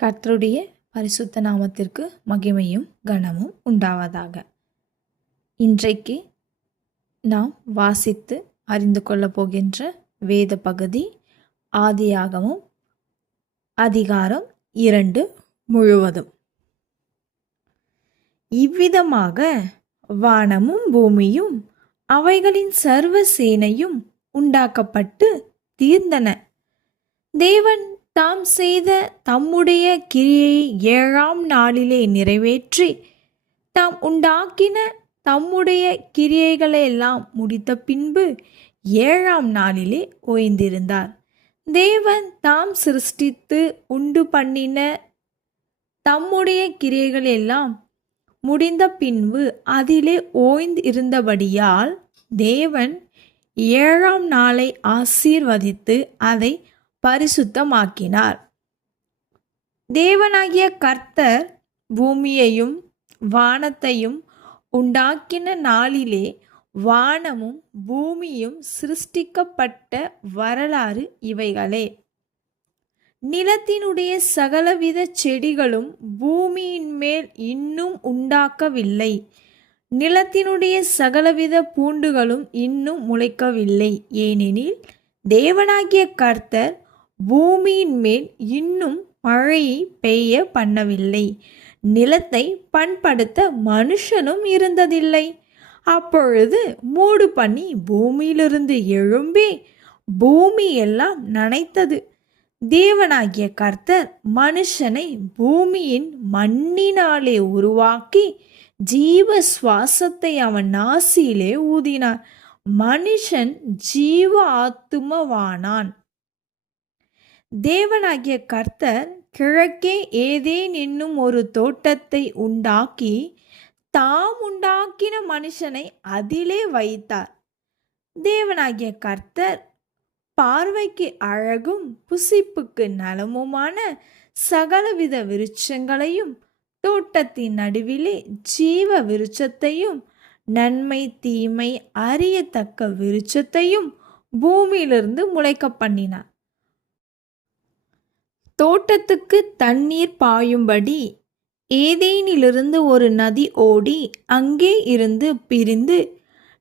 கர்த்தருடைய பரிசுத்த நாமத்திற்கு மகிமையும் கனமும் உண்டாவதாக. இன்றைக்கு நாம் வாசித்து அறிந்து கொள்ளப் போகின்ற வேத பகுதி ஆதியாகமம் அதிகாரம் 2 முழுவதும். இவ்விதமாக வானமும் பூமியும் அவைகளின் சர்வ சேனையும் உண்டாக்கப்பட்டு தீர்ந்தன. தேவன் தாம் செய்த தம்முடைய கிரியை 7ஆம் நாளிலே நிறைவேற்றி தாம் உண்டாக்கின தம்முடைய கிரியைகளெல்லாம் முடித்த பின்பு 7ஆம் நாளிலே ஓய்ந்திருந்தார். தேவன் தாம் சிருஷ்டித்து உண்டு பண்ணின தம்முடைய கிரியைகளெல்லாம் முடிந்த பின்பு அதிலே ஓய்ந்திருந்தபடியால் தேவன் 7ஆம் நாளை ஆசீர்வதித்து அதை பரிசுத்தமாக்கினார். தேவனாகிய கர்த்தர் பூமியையும் வானத்தையும் உண்டாக்கின நாளிலே வானமும் பூமியும் சிருஷ்டிக்கப்பட்ட வரலாறு இவைகளே. நிலத்தினுடைய சகலவித செடிகளும் பூமியின் மேல் இன்னும் உண்டாக்கவில்லை. நிலத்தினுடைய சகலவித பூண்டுகளும் இன்னும் முளைக்கவில்லை. ஏனெனில் தேவனாகிய கர்த்தர் பூமியின் மேல் இன்னும் மழையை பெய்ய பண்ணவில்லை. நிலத்தை பண்படுத்த மனுஷனும் இருந்ததில்லை. அப்பொழுது மூடு பனி பூமியிலிருந்து எழும்பி பூமி எல்லாம் நனைத்தது. தேவனாகிய கர்த்தர் மனுஷனை பூமியின் மண்ணினாலே உருவாக்கி ஜீவ சுவாசத்தை அவன் நாசியிலே ஊதினார். மனுஷன் ஜீவ ஆத்துமவானான். தேவனாகிய கர்த்தர் கிழக்கே ஏதேன் என்னும் ஒரு தோட்டத்தை உண்டாக்கி தாம் உண்டாக்கின மனுஷனை அதிலே வைத்தார். தேவனாகிய கர்த்தர் பார்வைக்கு அழகும் புசிப்புக்கு நலமுமான சகலவித விருட்சங்களையும் தோட்டத்தின் நடுவிலே ஜீவ விருட்சத்தையும் நன்மை தீமை அறியத்தக்க விருட்சத்தையும் பூமியிலிருந்து முளைக்க பண்ணினார். தோட்டத்துக்கு தண்ணீர் பாயும்படி ஏதேனிலிருந்து ஒரு நதி ஓடி அங்கே இருந்து பிரிந்து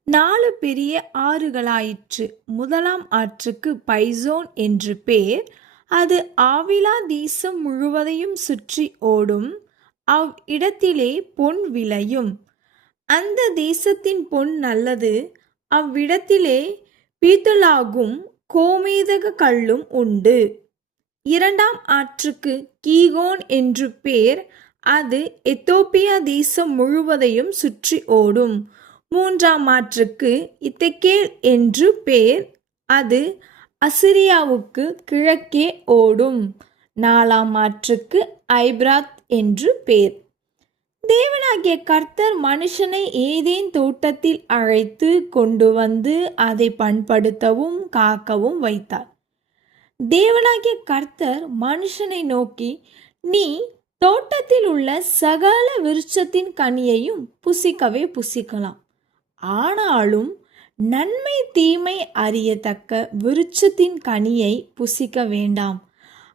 4 பெரிய ஆறுகளாயிற்று. முதலாம் ஆற்றுக்கு பைசோன் என்று பேர். அது ஆவிலா தேசம் முழுவதையும் சுற்றி ஓடும். அவ்விடத்திலே பொன் விளையும். அந்த தேசத்தின் பொன் நல்லது. அவ்விடத்திலே பீத்தலாகும் கோமேதக கல்லும் உண்டு. 2ஆம் ஆற்றுக்கு கீகோன் என்று பேர். அது எத்தோப்பியா தேசம் முழுவதையும் சுற்றி ஓடும். 3ஆம் ஆற்றுக்கு இத்தெக்கேல் என்று பேர். அது அசிரியாவுக்கு கிழக்கே ஓடும். 4ஆம் ஆற்றுக்கு ஐபிராத் என்று பேர். தேவனாகிய கர்த்தர் மனுஷனை ஏதேன் தோட்டத்தில் அழைத்து கொண்டு வந்து அதை பண்படுத்தவும் காக்கவும் வைத்தார். தேவனாகிய கர்த்தர் மனுஷனை நோக்கி, நீ தோட்டத்தில் உள்ள சகல விருட்சத்தின் கனியையும் புசிக்கவே புசிக்கலாம். ஆனாலும் நன்மை தீமை அறியத்தக்க விருட்சத்தின் கனியை புசிக்க வேண்டாம்.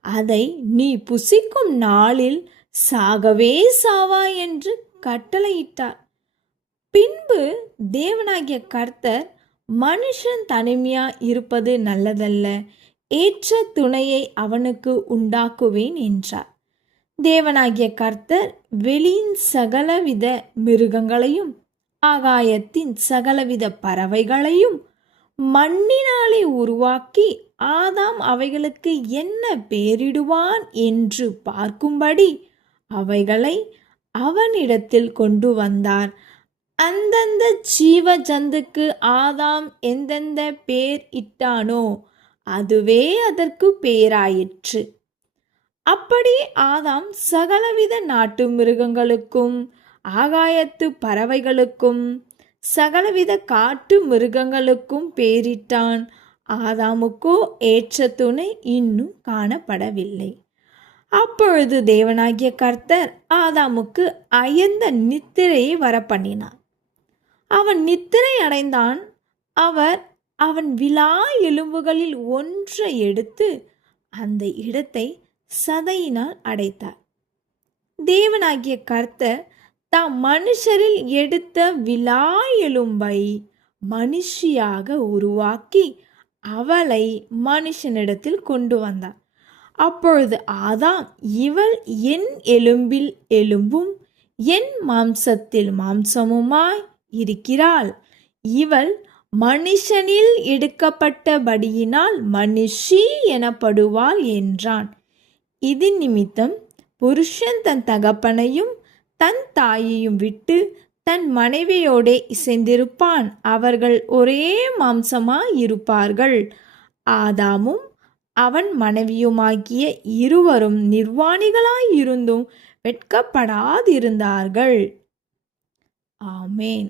அதை நீ புசிக்கும் நாளில் சாகவே சாவாய் என்று கட்டளையிட்டார். பின்பு தேவனாகிய கர்த்தர் மனுஷன் தனிமையா இருப்பது நல்லதல்ல, ஏற்ற துணையை அவனுக்கு உண்டாக்குவேன் என்றார். தேவனாகிய கர்த்தர் வெளியின் சகலவித மிருகங்களையும் ஆகாயத்தின் சகலவித பறவைகளையும் மண்ணினாலே உருவாக்கி ஆதாம் அவைகளுக்கு என்ன பெயரிடுவான் என்று பார்க்கும்படி அவைகளை அவனிடத்தில் கொண்டு வந்தார். அந்தந்த ஜீவ ஜந்துக்கு ஆதாம் எந்தெந்த பேர் இட்டானோ அதுவே அதற்கு பேராயிற்று. அப்படி ஆதாம் சகலவித நாட்டு மிருகங்களுக்கும் ஆகாயத்து பறவைகளுக்கும் சகலவித காட்டு மிருகங்களுக்கும் பேரிட்டான். ஆதாமுக்கோ ஏற்ற துணை இன்னும் காணப்படவில்லை. அப்பொழுது தேவனாகிய கர்த்தர் ஆதாமுக்கு அயர்ந்த நித்திரையை வரப்பண்ணினார். அவன் நித்திரை அடைந்தான். அவர் அவன் விலா எலும்புகளில் ஒன்றை எடுத்து அந்த இடத்தை சதையினால் அடைத்தார். தேவனாகிய கர்த்தர் தாம் மனுஷரில் எடுத்த விலா எலும்பை மனுஷியாக உருவாக்கி அவளை மனுஷனிடத்தில் கொண்டு வந்தார். அப்பொழுது ஆதாம், இவள் என் எலும்பில் எலும்பும் என் மாம்சத்தில் மாம்சமுமாய் இருக்கிறாள். இவள் மனுஷனில் எடுக்கப்பட்டபடியினால் மனுஷி எனப்படுவாள் என்றான். இது நிமித்தம் புருஷன் தன் தகப்பனையும் தன் தாயையும் விட்டு தன் மனைவியோடே இசைந்திருப்பான், அவர்கள் ஒரே மாம்சமாய் இருப்பார்கள். ஆதாமும் அவன் மனைவியுமாகிய இருவரும் நிர்வாணிகளாய் இருந்தும் வெட்கப்படாதிருந்தார்கள். ஆமேன்.